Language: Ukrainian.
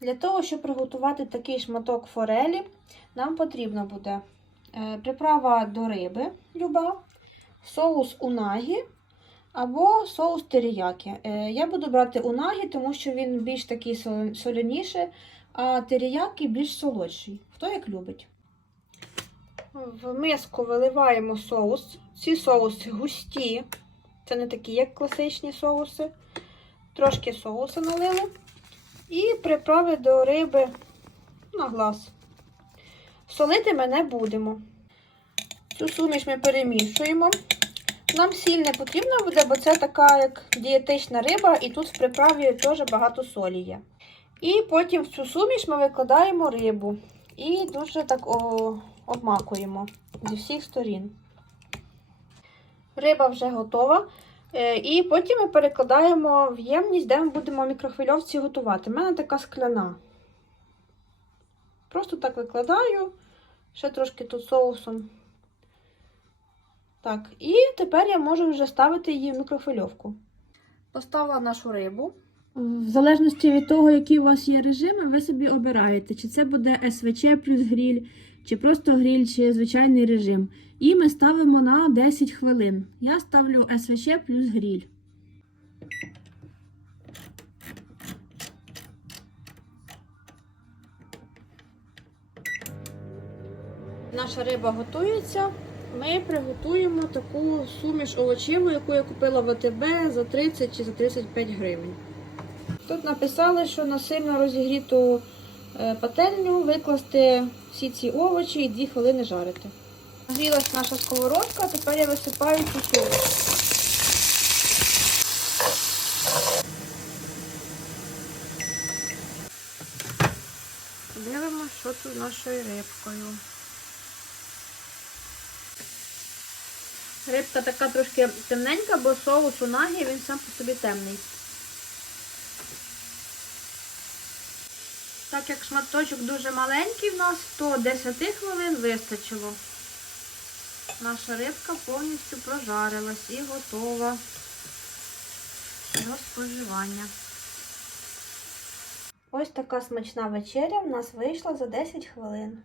Для того, щоб приготувати такий шматок форелі, нам потрібно буде е, приправа до риби люба, соус унагі або соус теріякі. Е, Я буду брати унагі, тому що він більш такий сол- соляніший, а теріякі більш солодший. Хто як любить. В миску виливаємо соус. Ці соуси густі. Це не такі, як класичні соуси. Трошки соусу налили. Приправи до риби на глаз. Солити ми не будемо. Цю суміш ми перемішуємо. Нам сіль не потрібна буде, бо це така як дієтична риба, і тут в приправі теж багато солі є. І потім в цю суміш ми викладаємо рибу і дуже так обмакуємо зі всіх сторін. Риба вже готова. Е, І потім ми перекладаємо в ємність, де ми будемо мікрохвильовці готувати. У мене така скляна. Просто так викладаю, ще трошки тут соусом. Так, і тепер я можу вже ставити її в мікрохвильовку. Поставила нашу рибу. В залежності від того, які у вас є режими, ви собі обираєте, чи це буде СВЧ плюс гріль, чи просто гріль, чи звичайний режим. І ми ставимо на 10 хвилин. Я ставлю СВЧ плюс гріль. Наша риба готується. Ми приготуємо таку суміш овочеву, яку я купила в АТБ за 30 чи за 35 гривень. Тут написали, що на сильно розігріту е, пательню викласти всі ці овочі і 2 хвилини жарити. Нагрілась наша сковородка, тепер я висипаю суміш. Дивимося, що тут з нашою рибкою. Рибка така трошки темненька, бо соус у нагі, він сам по собі темний. Так як шматочок дуже маленький в нас, то 10 хвилин вистачило. Наша рибка повністю прожарилась і готова до споживання. Ось така смачна вечеря в нас вийшла за 10 хвилин.